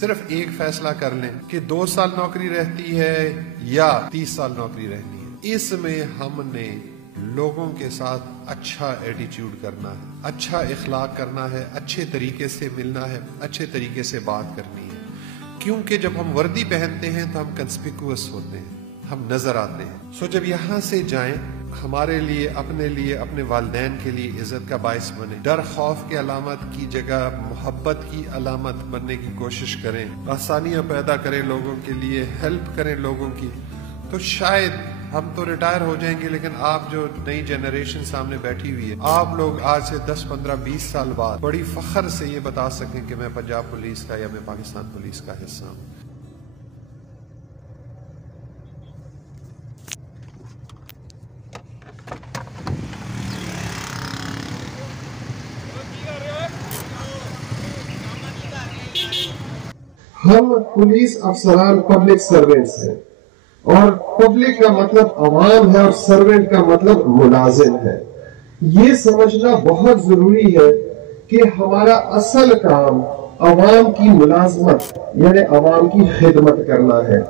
सिर्फ एक फैसला कर लें कि 2 साल नौकरी रहती है या 30 साल नौकरी रहनी है। इसमें हमने लोगों के साथ अच्छा एटीट्यूड करना है, अच्छा इखलाक करना है, अच्छे तरीके से मिलना है, अच्छे तरीके से बात करनी है। क्योंकि जब हम वर्दी पहनते हैं तो हम कंस्पिकुअस होते हैं, हम नजर आते हैं। सो जब यहाँ से जाएं, हमारे लिए, अपने वालिदैन के लिए इज्जत का बायस बने। डर खौफ के अलामत की जगह मोहब्बत की अलामत बनने की कोशिश करें, आसानियां पैदा करें लोगों के लिए, हेल्प करें लोगों की। तो शायद हम तो रिटायर हो जाएंगे, लेकिन आप जो नई जनरेशन सामने बैठी हुई है, आप लोग आज से 10, 15, 20 साल बाद बड़ी फख्र से ये बता सकें कि मैं पंजाब पुलिस का या मैं पाकिस्तान पुलिस का हिस्सा हूँ। हम पुलिस अफसरान पब्लिक सर्वेंट्स हैं और पब्लिक का मतलब अवाम है और सर्वेंट का मतलब मुलाजिम है। ये समझना बहुत जरूरी है कि हमारा असल काम अवाम की मुलाजमत यानी अवाम की खिदमत करना है।